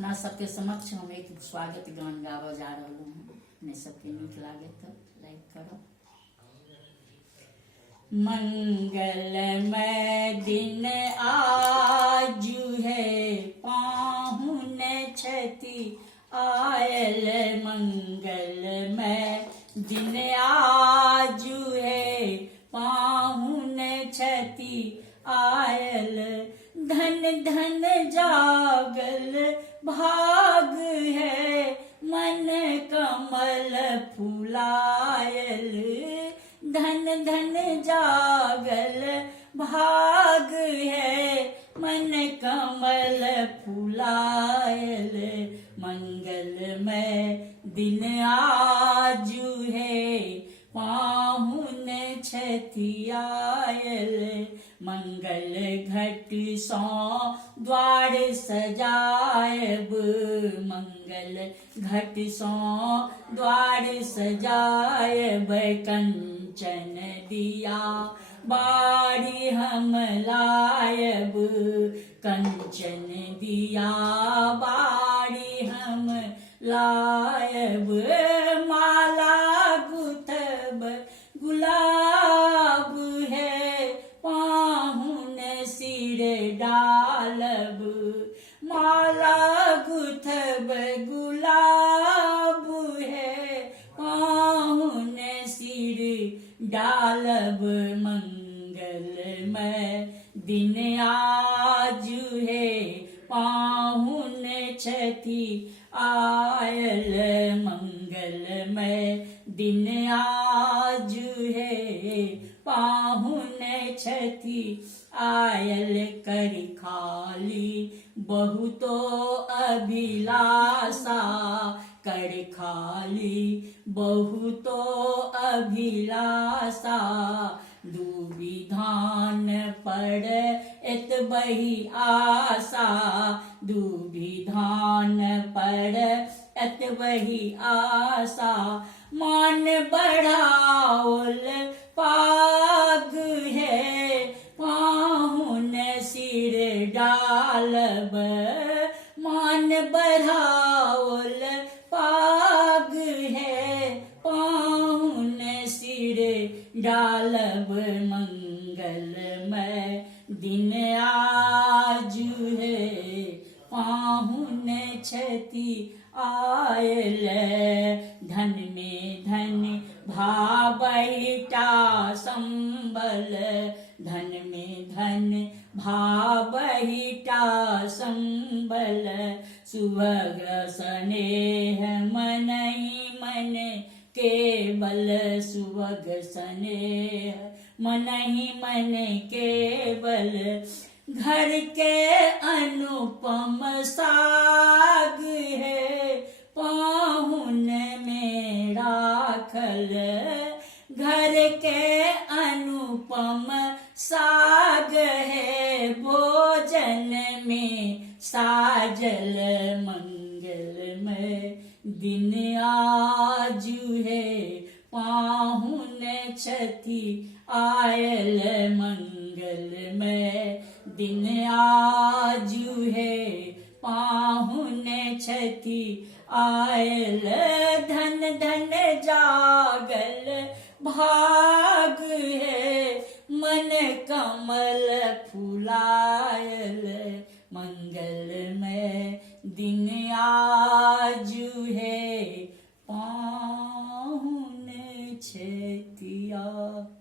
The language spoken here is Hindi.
अपना सबके समक्ष हम एक स्वागत गान गावा जा रहा हूँ। अपने सबके नीक लागे तो लाइक करो। मंगलमय दिन आजु है, पाहुन छति आयल। मंगलमय दिन आजु है, पाहुन छति आयल। धन धन जागल भाग है, मन कमल फुलायल। धन धन जागल भाग है, मन कमल फुलायल। मंगलमय दिन आजु है, पाहुन छति आयल। मंगल घट सो द्वार सजायब, मंगल घट सो द्वार सजायब। कंचन दिया बारी हम लायब, कंचन दिया बारी हम लायब। माला गुथब गुलाब है, पाहुन सिर डालब। माला गुथब गुलाब है, पाहुन सिर डालब। मंगलमय दिन आजु है, पाहुन छति आयल। मंगलमय दिन आजु है, पाहुन छति आयल। कर खाली बहुतो अभिलाषा, कर खाली बहुतो अभिलाषा। दुविधान पड़ एत बही आशा, दुविधान पड़ एत बही आशा। मान बढ़ाओल पाग है, पाहुन सिर डालब। मान बढ़ाओल पाग है, पाहुन सिर डालब। मंगलमय दिन आजु है, पाहुन छति आयल। धन में धन भाबैटा संबल, धन में धन भाबैटा संबल। सुभग स्नेह मनहि मन केवल, सुभग स्नेह मनहि मन केवल। घर के अनुपम साग है, पाहुन में राखल। घर के अनुपम साग है, भोजन में साजल। मंगलमय दिन आजु है, पाहुन छति आयल। मंगलमय दिन आजु है, पाहुन छति आयल। धन धन जागल भाग है, मन कमल फुलायल। मंगलमय दिन आजु है, पाहुन छति आयल।